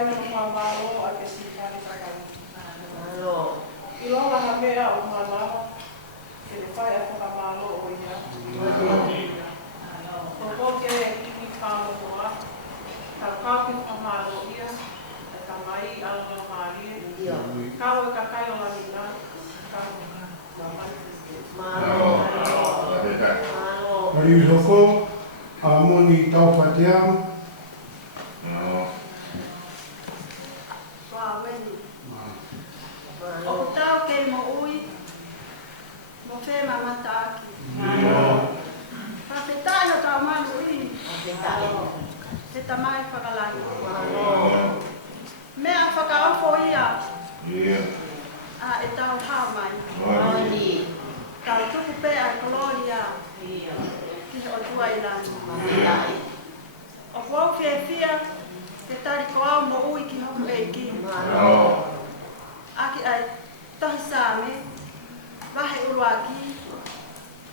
whai no whamalo a ke si kare kakari. I loa ha mea o malawa, ke le whai a whakamalo o ia. O ko ke hiki whalo hoa, ka kāpi whamalo ia, e ka mai ala marie, kau e ka kai o la nina, kau ka mai Ari hoko, a moni tau whateam. O tau kei mo ui, mo whē mamata aki. Whawhetai o tau manu ui, te tamai whakalani. Mea whakaofo ia, a e tau hao mai. Tau tuku pē ai koloria, ki o tua i lani. O wau whia, te tari ko au mo ui ki hoku eiki. Aki ai tahi sāme, wahe uruaki,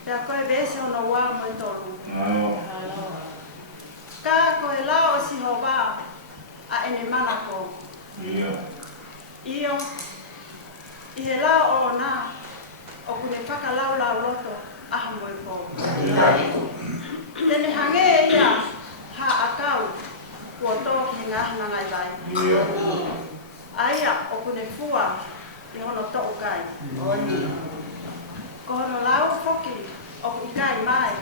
pia koe vese ono wā mo i tolu. Ka koe lao o siho wā, a ene manako. Iyo, i he lao o nā, o kune whakalau lau roto, aha mo i pō. Tene hange ia, ha akau, kua tō ki ngā ngai vai. Aia o kune fua i hono tō kai. Ko hono lau foki o ku ikai mai.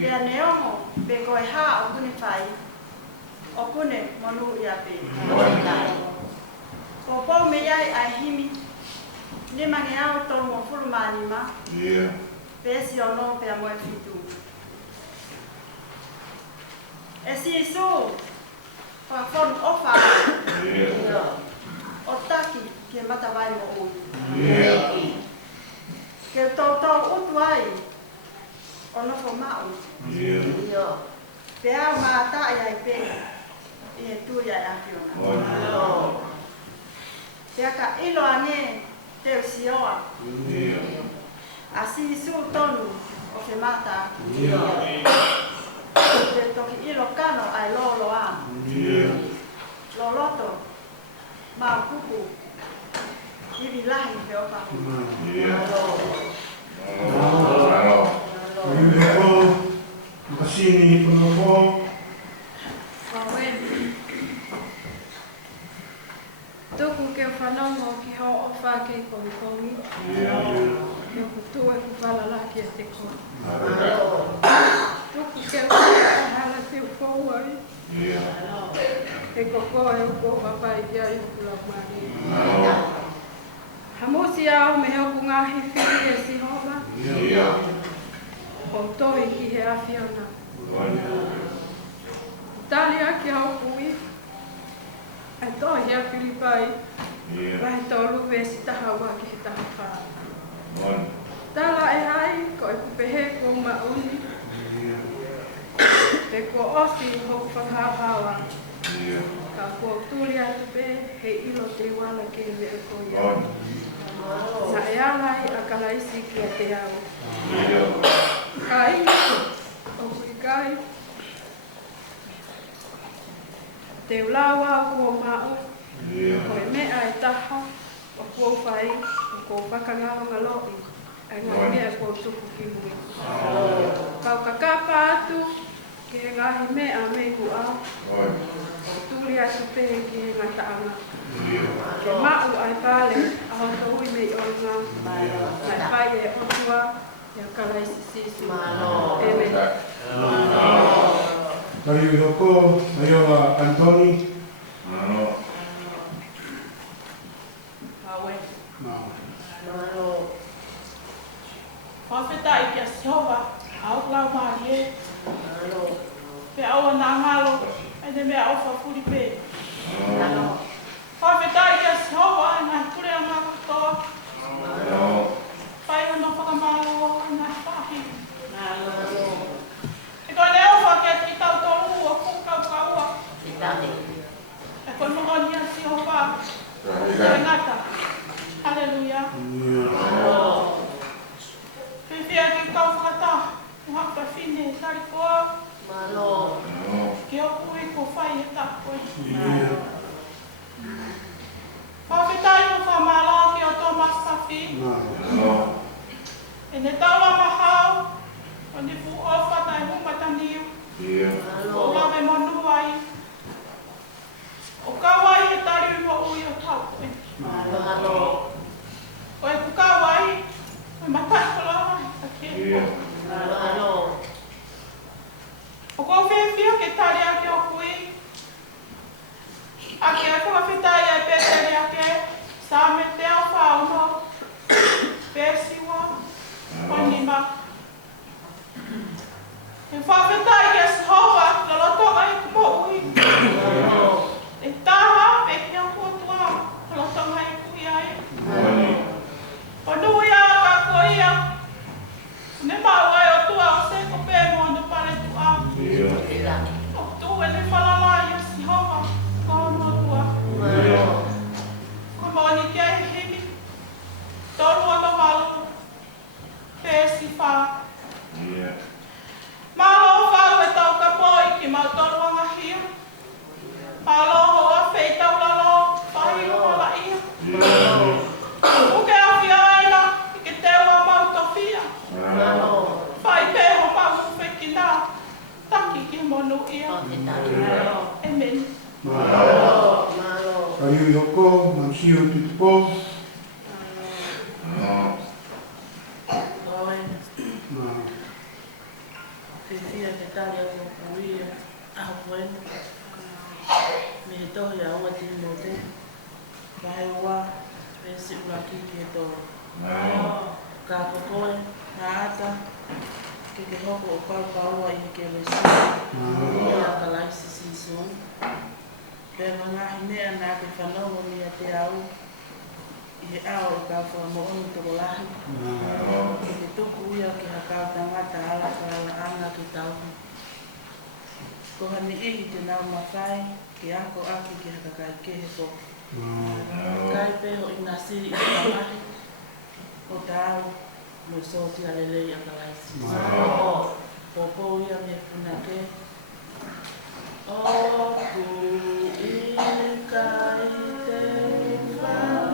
Pea neongo be koe ha o kune whai. O kune monu i ape. Ko pau me iai ai himi. Ni mangi au tō mo fulu manima. Pea si ono pea moe fitu. E si isu. Whakon ofa o taki ke matawai mo ui. Ke tau utu ai o nofo mau. Pe au maata ai pe i he tui ai awhiona. Pe aka ilo ange te usioa. A si isu tonu o ke mata aki. Te toki ilo kano ai lolo a. Loloto, mau kuku, iwi lahi pe opa. Ari hoko, masini punoko. Tuku ke whanongo ki ho o whake kongi. Ke o kutu e ku walalaki e te kong. Tuku ke o hala te ukou ai. Te koko e uko papai kia i kula mari. Hamusi au me hoku ngahi whiri e si homa. O tohi ki he awhiona. Tali aki au kui. Ai tohi hea Filipai. Wahi tolu e si taha ua ki he taha wha. Tala e hai ko e kupehe ko mauni. Te ko osi hoku whakahawa. Ka kua tuli atu pe he ilo te wala ke me ko ia. Sa e alai a kalaisi ki a te au. Ka ingo o kurikai. Te ulawa o kua mao. Ko e mea e taha o kua whai o kua whakangawa ngaloi. E ngā mea kua tuku ki hui. Kau kakapa atu. Ke ngahi mea me ku au. O tuli atu pe ki he ngataanga. Ke mau ai pale a hoto hui me i onga. Mai pai e otua i a kalaisi sisi. Amen. Ari hoko, mai ola Antoni. Whawhetai kia sihowa, au lau marie. Pe aua nā ngalo, e te mea ofa furi pe. Whawhetai kia sihowa, e ngai ture a ngā katoa. Pai hono whakamalo, e ngai whahi. E koe ne ofa kia te tau tolu ua, kukau kaua. E koe mohoni a sihowa, e ngata. Hallelujah. Whiwhia ki kau whakata, hapa whine, tari koa. Ke oku i ko whai he tāpoi. awhi. E ne tawa mahau, o ni fu ofa tai humataniu. O lawe monu ai. O kawai e tari mo ui o tau koe. O e ku kawai, o e matai kolawa e take. O kou whiwhia ke tari ake o kui. Ake a whakawhitai ai pēteri ake. Sā me te au whauno. Pēsiwa. Onima. E whakawhitai ke Sehova. Laloto ai kumo ui. E taha me kia kuatua. Laloto ai kui ai. O nui a ka koia. Ne mau ai o tua o se ko pē mo anu pare tua. O tu e ne whalala i a Sehova. Ko no tua. Ko mo ni kia i himi. Toru ano malu. Pēsi wha. Malo o whau e tau ka poi ki mau toru anga hia. Malo hoa whei tau lalo. Whahi o hala ia. Uke a whia aina. I ke teo a mau tawhia. Whai pēho mau wheki nā. Taki ki monu ia. Amen. Kariu hoko, mamsiu tutupo. Whiwhia ke tari au o uia au koenu. Me he tohi a ua tini mo te. Wahe ua, pēsi ura kiki e toro. Ka kokoe, ka ata, ke ke hoko o pau paua i ke resi. Ia ka laisi sisoni. Pēma ngahi mea nā ke whanau ni a te au. I he ao e ka whamoonu toko lahi. Ke tuku ia ke hakau tangata ala ka ala anga ki tauhi. Ko hani ihi te nau mawhai, ke ako aki ki hakakai ke he po. Kai peho i ngā siri i ka mahi. O tāu, mo soti a lelei a ka laisi. Pōpō ia me puna ke. O ku i kai te whai.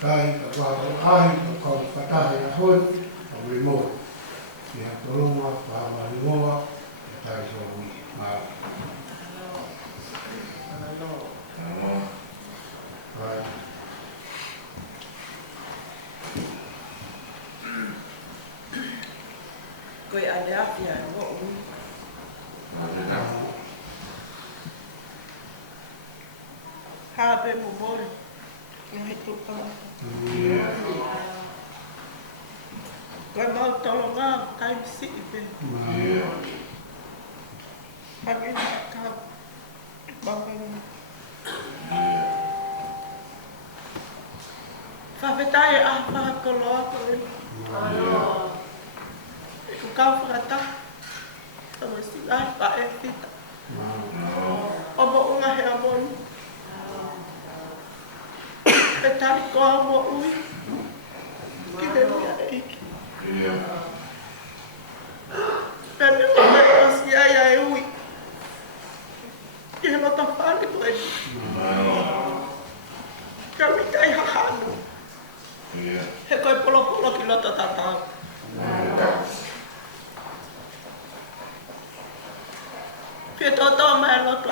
kai, ka wāko ai, ka kau whatahe a hoi, a ui mō. Ki ha toronga, ka hawa ringoa, e tai so hui. Mā. Right. Koe ale api a ngō ui. Hape mo mori. Ngai tupanga. Koe mau tolo ngā time si ipe. Pagi ka bangang. Whawhetai a whakoloa koe. Ku kau whakata. Tawa si ngai pa e whita. Omo unga he amoni. E tari koa mo ui. Ki me mea eiki. Pene o me o si ai ai ui. Ki he lota whani koe. Ka mikai hahanu. He koe polo polo ki lota tatau. Pia toto mai loto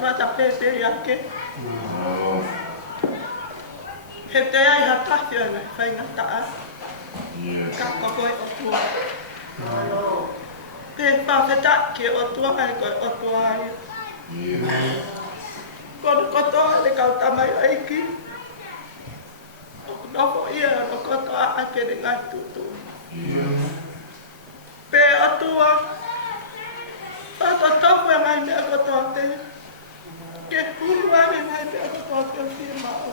tata peperi ake. He te ai hatawhi ana whainga taa. Ka koe o tua. Pe whawheta ki o tua ai koe o tua ai. Kono kotoa le kau tamai aiki. O nofo ia no kotoa ake ni ngai tutu. Pe o tua. Pato tofu e mai mea kotoa te. Ke hulu ane mai mea kotoa te o fia mao.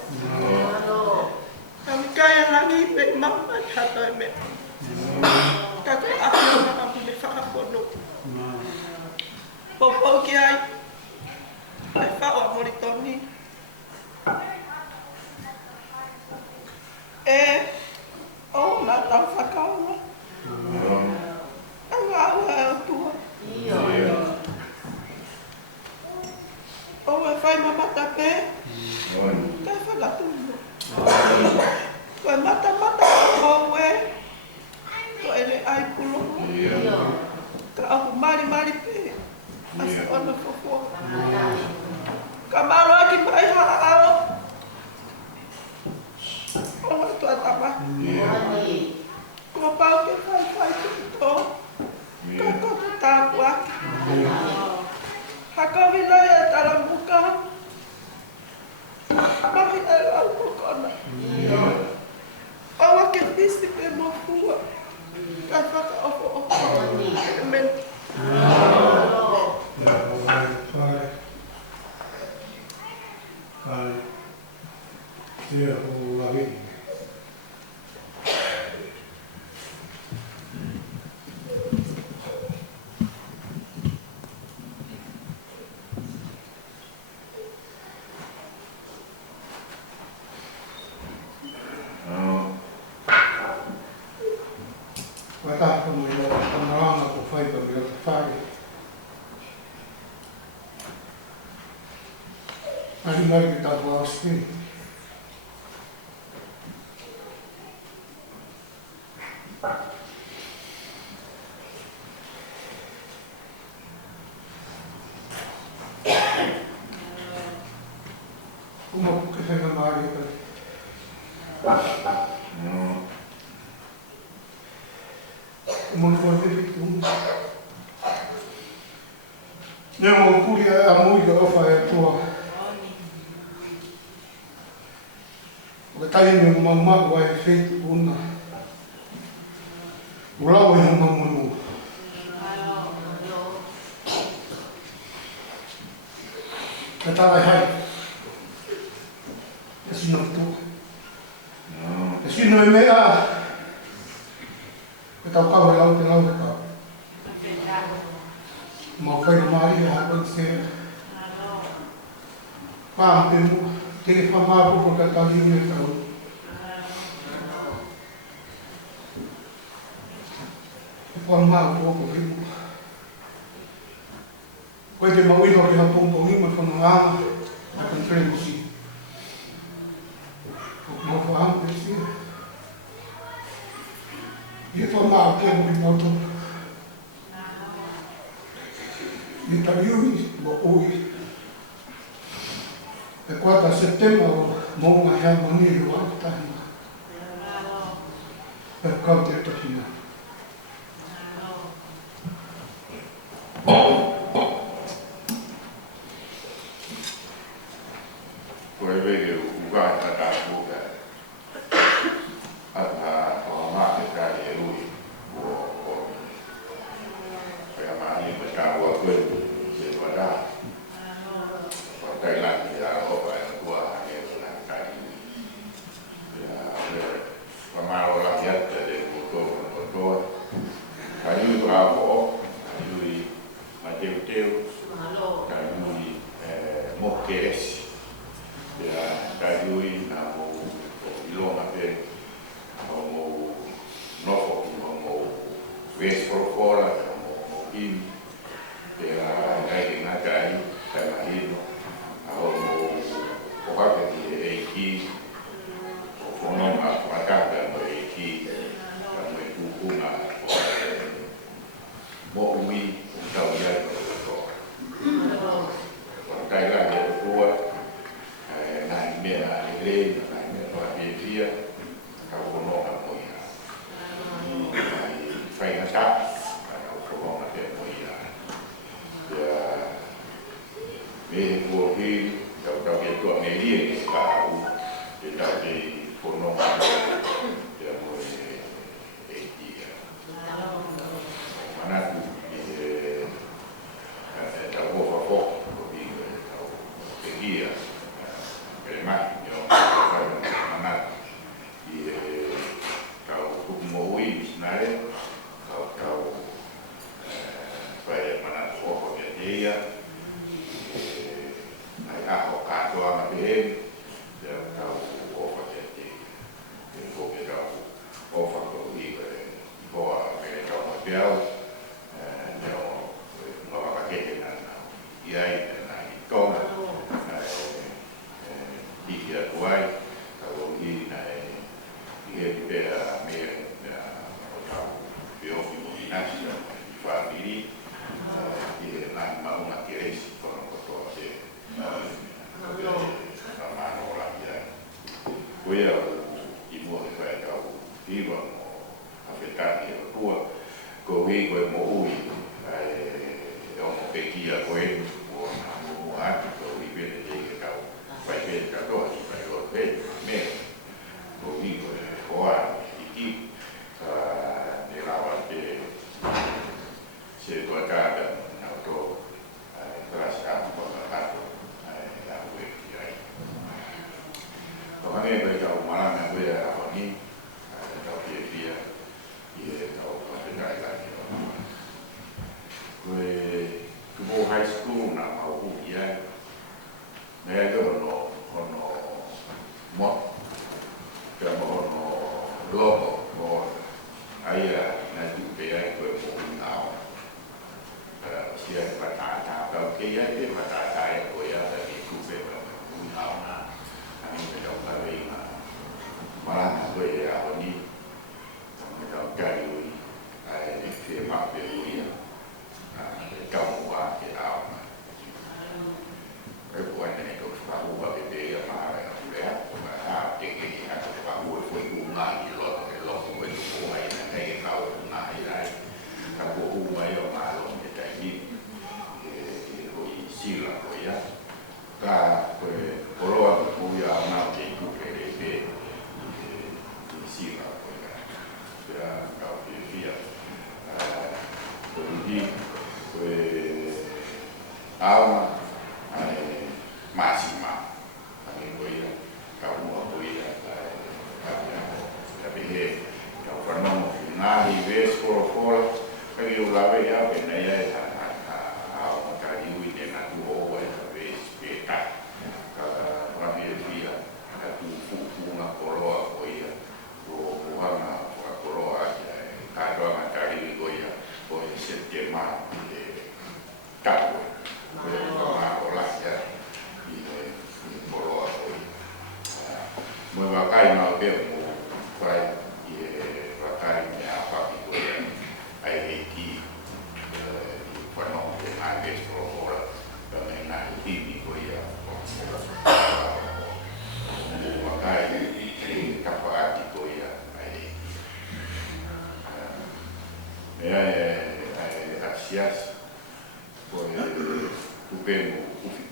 Kami kaya langi me mama chato e mea. Kako api o mama mune whakapono. Popo ki ai. Ai whao a moritoni. E o nā tau whakaona. Anga ua e o tua. O e whai mamata pē. Kai whakatuno. Koe mata mata o e. Koe le ai pulo. Ka ahu mari mari pē. Asa ona fofo. Ka maro aki mai haao. O mai tua tama. Ko pau ke whai tuto. Ka koto tāpu aki. Hakawi lai e tala muka. Mahi e lau kokona. Awa ke pisi pe mo fua. Kai whaka ofo ofo. Amen. Kai. Sia o lahi. Wata mo yo panaranga ko fai to yo fai. Ani mai ki ta bosti. Como que se llama Mario? Muito bom ter feito tudo. Eu pude a música eu falei tua. O que tá aí meu mamãe vai feito uma. O lá o meu mamãe. Que tá aí. Esse não tu. Esse não é meia. Tao cao lâu từ lâu rồi tao một cây mai hạt bông xe qua tiền tiền pha ma của cái tao đi như tao pha ma của cái quay về mau đi rồi học công công nhưng mà không ngang là cần train gì một pha Ia whamau ke mo i moto. Ia tariui mo ui. E kuata Septemba o maunga hea moni rua i tahima. E kau te tohina. Koe vege ukai tata kuka. Ata o mate kai e ui. Koe amani me ka ua koe se wada. Koe kai laki a opa e kua e una kai. Wamaro laki ata de kutoa. Kai ui kua o. Kai ui mateu teu. Kai ui mokeres. Kaiui na mo ilonga pe mo nofo mo west for fora mo in era ai na kai mahino ao mo o ka e ki o fono ma pakaka mo e ki mo e kuna mo ui o tau ia ko kai la de tua nai mea ele nai mea toa pia ka kono ka moia nai fai na ta ka kono ka te moia ya me ko hi ka ke to me ri ka u te ta ke kono ka ya mo e dia mana tu ta ko fa ko ki ke dia más yo manat y kau como uis nare kau vai manat foco que dia ai a o ka to a be ya kau foco que dia foco que kau ofa ko i boa que kau mo piau no va a que na y ai na toma ia kuai kalau ini naik ia dia mer atau biofinasi family dia nak mau nak kiris kalau kotor je sama orang ya kuya ibu saya kau ibu afetar dia tua kau ibu mau ui orang pekia kau mau muat kau ibu dia kau vai ver que agora vai ver me comigo fora aqui de lá onde se toca na auto trascar por la carta la web aí então aí vai dar uma lá na web aqui da via e da oportunidade aqui o high school na mau ia né no mo que no logo mo aí na tu pe aí ko mo não se é batata então que é de batata é ko ya da ni ku pe mo não na a mim me dá para ver mas ko ya oni me dá cai aí de que ma pe ia cao quá thì nào cái buổi này tôi phải mua cái gì mà bé mà cái cái phải mua phải mua ngay gì rồi cái lọ cái mua này cái cao này đây cái mua này mà làm cái cái gì rồi xí là rồi á cả cái cô lo mua ya nào thì cũng cái xí là rồi cái cao cái gì rồi đi alma máxima também coisa calma coisa tapi kalau pernah mengenali vez por fora bagi ulama ya benaya alma kali ini dengan dua vez kita kami dia tu bunga koroa coisa bunga koroa kado matari coisa coisa setembro tahu, orang ya, ini polo aku. Mereka mau dia mau, baik, mereka ini apa? yes. Pues tuvimos ufi.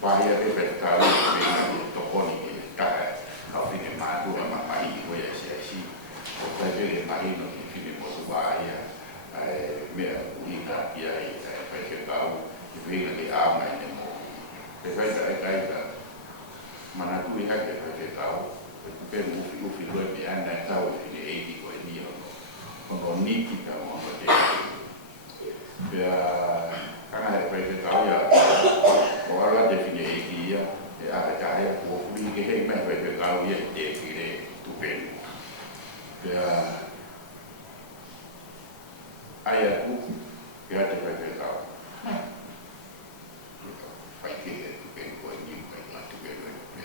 Bahaya de pescado que toponi que está a fin de madura mamá y voy a decir así. Porque yo imagino que tiene por su bahaya mira unita y ahí pescado y viene de ama y de mo. Después de mana tu hija que pescado tuvimos ufi luego ya anda estado en el ético el mío con nítica o karena pescado ya orang definisi dia ada cahaya bumi ke hikmah bagi kau dia definisi tu pen dia ayatku dia bagi kau baik tu pen kau ni baik tu pen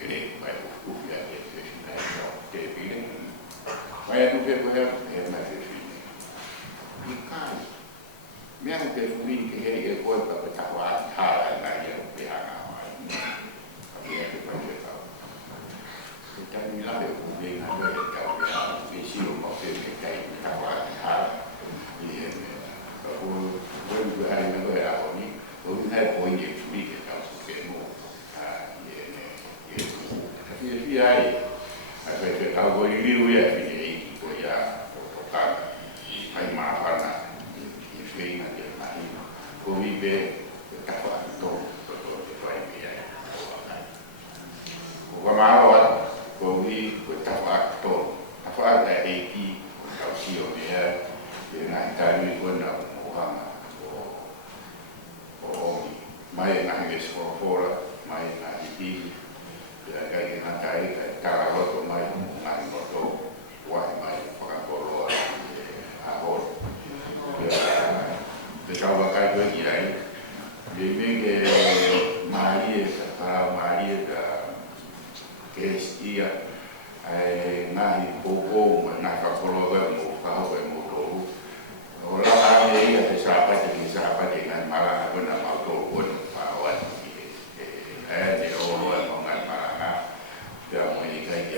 ini baik aku dia definisi ayat tu pen kau hikmah definisi ikan yang definisi ke hikmah kau bercakap hal lain yang Kami lah berhubung dengan mereka, visi rumah mereka yang kawan hal ini. Kalau boleh hari ini aku ni, boleh hari poin yang curi kita sukamu, ini. Tapi hari, kalau boleh liru ya, ini boleh kan, hai maafan lah, ini nanti nanti, boleh be kawan tu. Wamarawat kami bertafak to tafak ada eki kalsium ya dengan kami pun nak Muhammad mai nak eksplor mai nak di ya kaya nak cari kalau tu mai nak foto wah mai pakai polo ahor ya dekat bakai tu kiai dia ke mai kalau mai ia nahi popo na ka polo mo ka ho mo to ora ha ia te sa pa te ngai mala ko na ma to ko pa wa de o mo ngai mala na ya mo i kai ke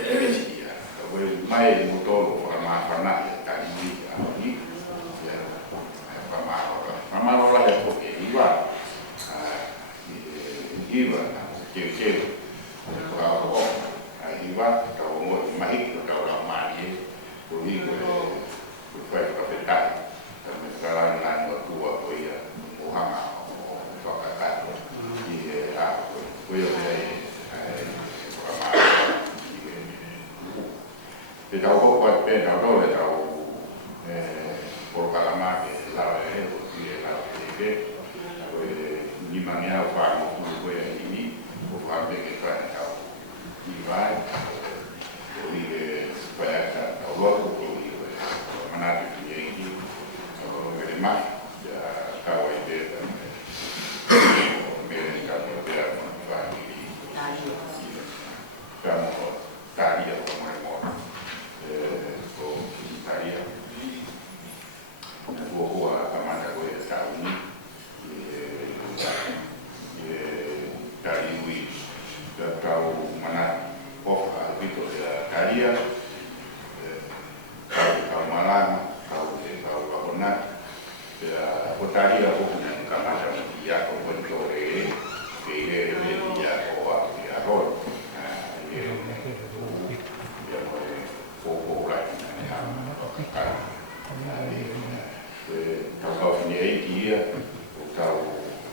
ia ko mai mo to ko ma pa na ta ni ya pa ma ora de ko ke iwa ke iba kau mau mahik kau orang mani, boleh boleh profetai. Tapi sekarang nan waktu ya Muhammad fakatkan di boleh di tahu kau pen tahu le tahu proklama ke lawan di lawan ke ni mana apa boleh ini bukan begitu tahu. Vai, porque para agora porque manado de aqui, agora ele mais já acaba a ideia também. Mesmo que a primeira vai estamos taria como é mora, taria, vou a manda coisa está uni, taria ui, já tahu mana itu taria kau malam kau benar taria bukan kamar dia kau bentuk dia kau dia rol dia popo lagi kau punya dia kau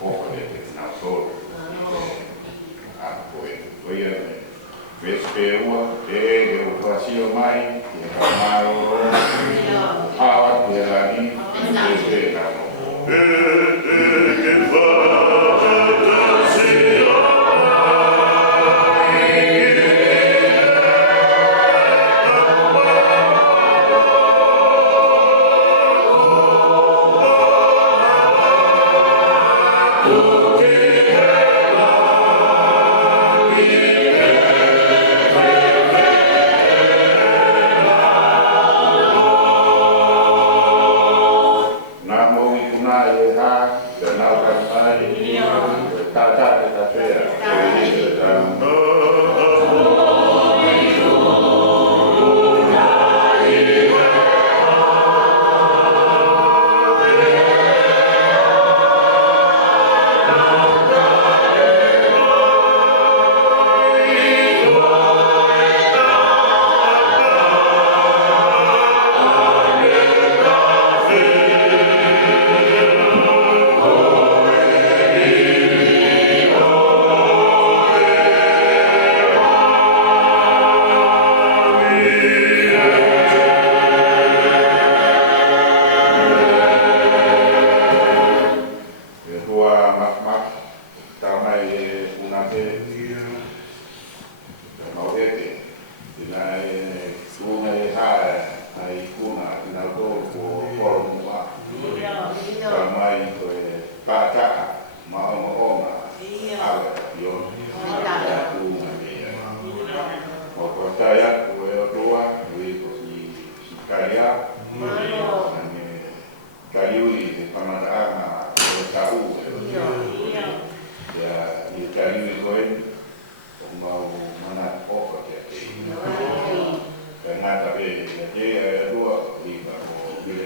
popo dia nasol aku Vespeua, eu fazia mais, que amaram, a Belani, respeitavam. Namo Ikunai Ha, Danau Kasai,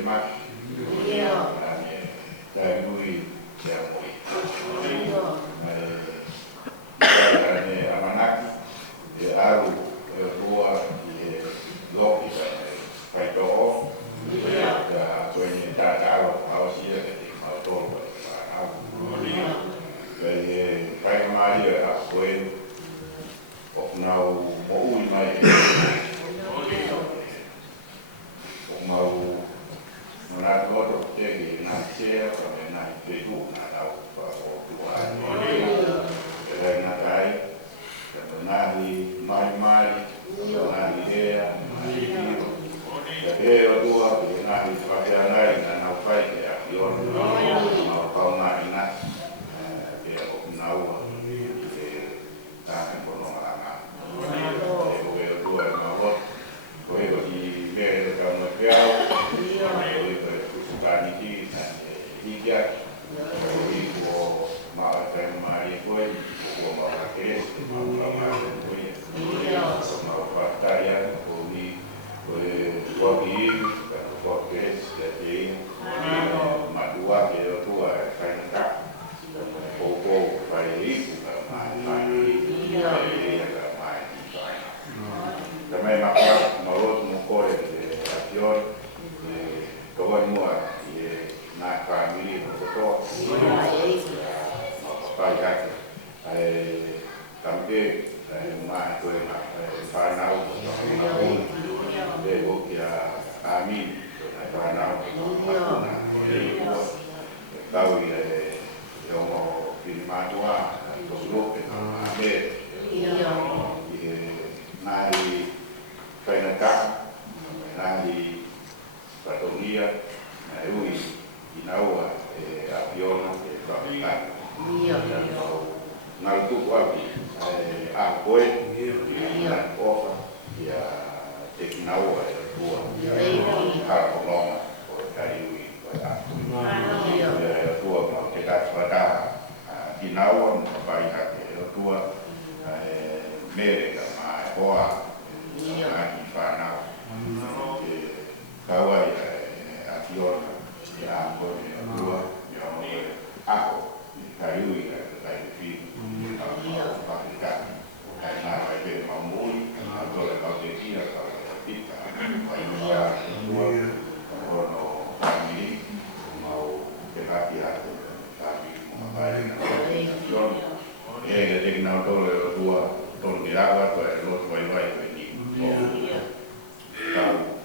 mak. Dari lui dia moi. Dari amanak dia aru dua dia loki pai to off. Ya tuanya tak tahu awak dia ketik mau tol au. Dari pai kemari aku mau mai mau menat motor jadi nasi atau nasi itu tahu bahwa dari nakai nari mai nari dia jadi dua nari sebagai nari dan apa ya pion mau kau nari nas dia nawa tak perlu lama dua mau kau di beri kamu piau Kaniki dan tiga ibu makan mari kue ibu makan kue makan kue mau pakaian kue kopi dan kopi jadi madua kilo tua kain tak koko bayi bukan main kami makan mulut mukul apion kawan mua nak family betul pakai kami rumah tu nak panau debo ya amin panau tahu ya yang mau firman tua terus amin nari kainakan nari Patonia, Naui, Inaua, Apiona, Papitan, Naltu Wabi, Apoe, Ofa, ya Tekinaua, Tua, Harolonga, Kariui, Tua, Ketat Pada, Inaua, Papai, Tua, Mereka, Hoa, Fanau. Kawai apion ya aku dua ya aku kayu kayu fi pakai karena ada mamul atau kalau dia kalau kita kayu dua kalau kami mau berhati-hati tapi mau apion ya jadi kenal dua ton diraba tu lot baik ini tahu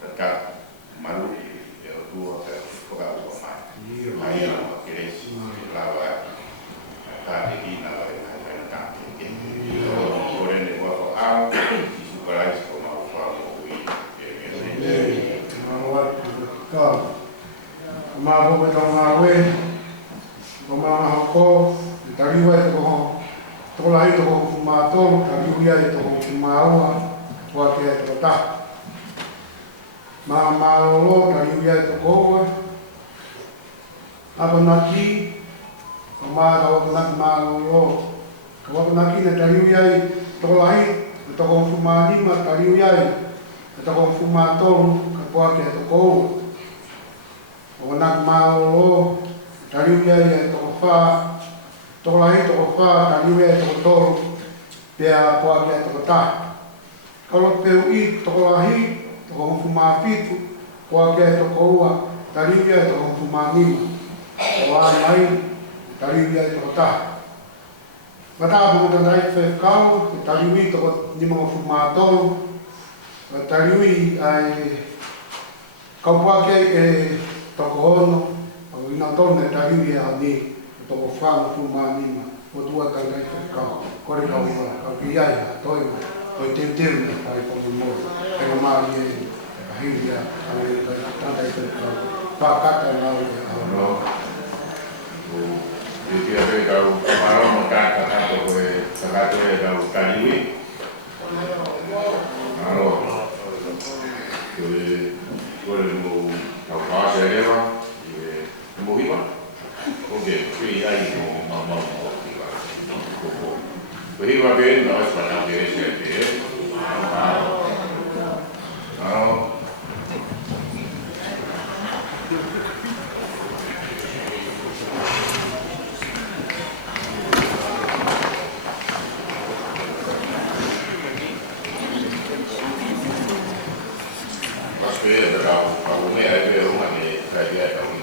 dekat malu ya dua pegawai rumah ayah keris lawan tadi di nalar yang ada kaki orang yang buat al disukai semua famu ini Mawat kau, mahu betul mahu, mahu dari wajah kau, tolai tu kau matom, dari wajah tu kau mahu, wajah tu tak. Malolo dari wilayah Tokowa, apa naki, kalau nak malolo, kalau naki dari wilayah Tolai, Tokong Fumani, dari wilayah Tokong Fumatong, kebuat ke Tokowa, kalau nak malolo dari wilayah Tokofa, Tolai Tokofa dari wilayah Tokotol, biar buat ke Tokota, kalau PUI Tolai Tokong fumafitu kwa kia tokoua taribia tokong fumanima wa lain taribia tokota mata bu tanai fe kau taribi tokot nima fumatol taribi ai kau kwa kia tokohono au ina tone taribia ni toko fam fumanima otua tanai fe kau kore kau kau kia toi Tôi tìm tại phòng một cái mà gì hình là ta đây từ và các cái nào nó di kia đâu malam makan kata tu saya đâu kali malam tôi mau học khóa sẽ đấy mà mau biết mà ok khi ai mau Beri bagian harus pada diri sendiri. Kalau me ai vero una che sai che è un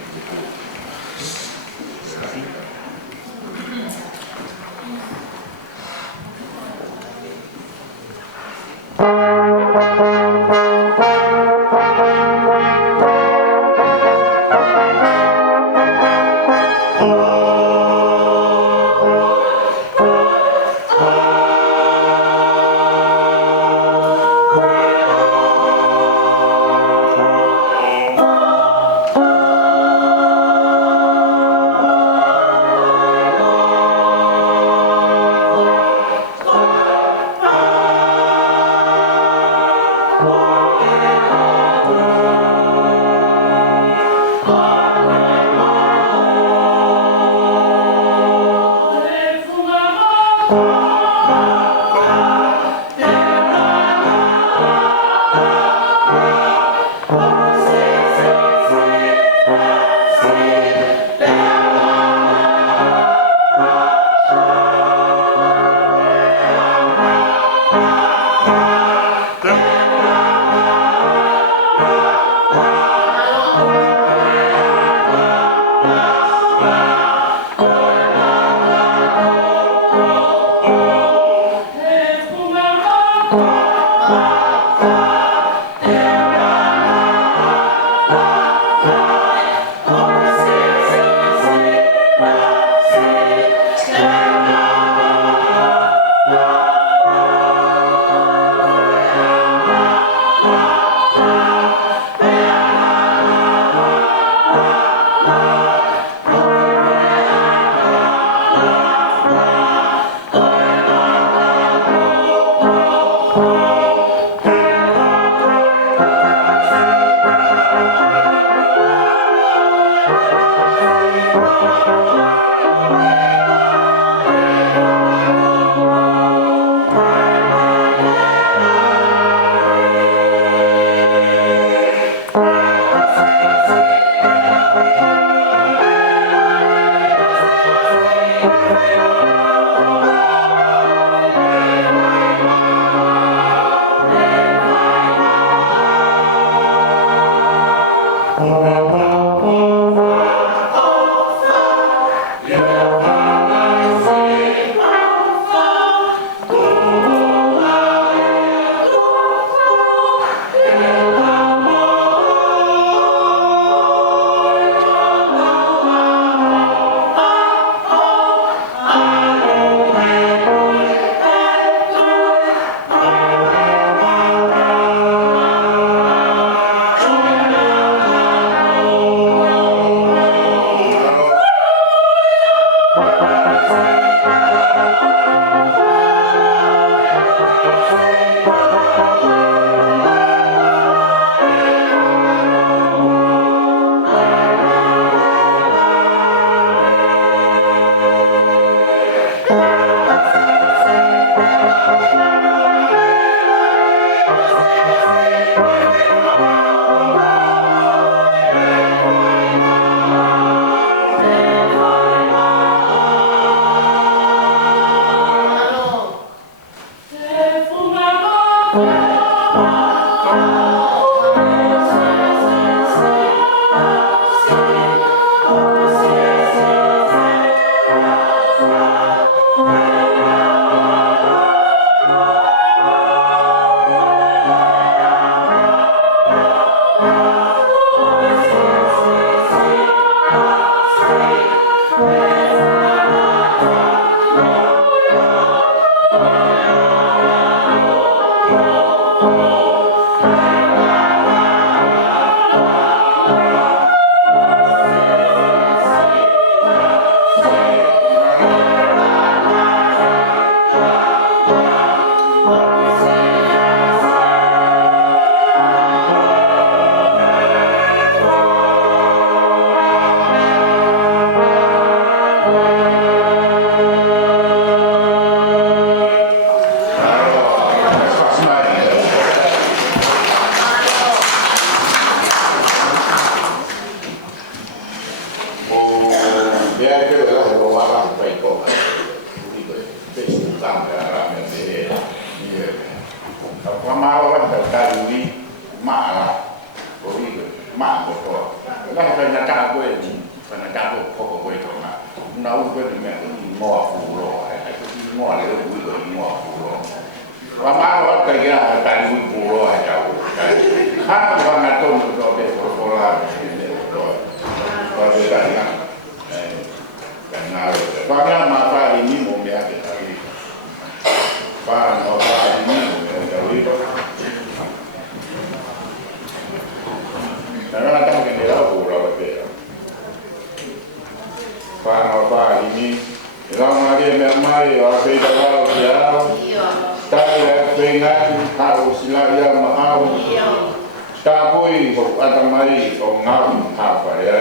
mak ko la ka na ta ko na ta ko ko to na na u ko ni me mo fu lo ai ko mo le u ko mo fu lo wa ma wa ka ya ta ni fu lo ai ta ko ha wa na to no do be ko la wa de ta na na pa na ma pa ni mo me a ke ta ni pa no pa ni mo me ta ni Karena datang ke dalam pulau berbeda. Apa ini? Dalam hari memang apa itu kalau dia tak ada pengat tahu silaya mahu. Tak boleh ada mari orang apa ya?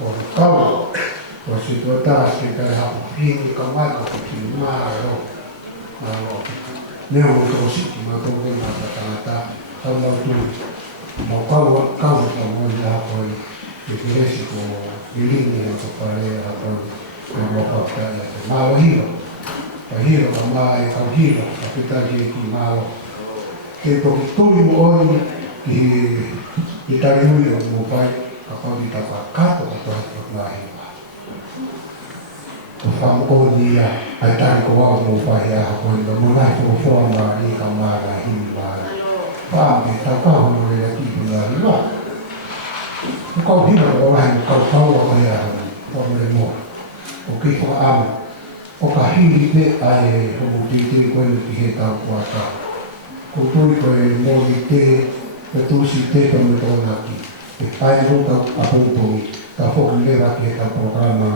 o kau o si tu taas ke kai ha pini ka mai ko ki ma ro ne o to si ki ma to ke ma ta ka ma tu mo kau mo ya ko e si ko ili ni ko pare ha ko mo pa ka ma o hiro ka mai ka hiro ka pita ki ma o ke to tui mo oi ki tari hui o mo pai ka pami ta ka kato ka to ko mai ko fam o ni ya ai tari ko wa mo pai ya ko no mo nai ko fo ma ni ka ma ga hi ma pa me ta ka ho mo ya ki na ni wa ko hi no wa ni ka fa o ya ko me mo o ki ko am o ka hi ni ai ho ti ti ko ni ki he ta ko ta ko tui ko e mo ni te tu si te ko me to na ki e ai ro ka a po ta fo le ra ki ta programa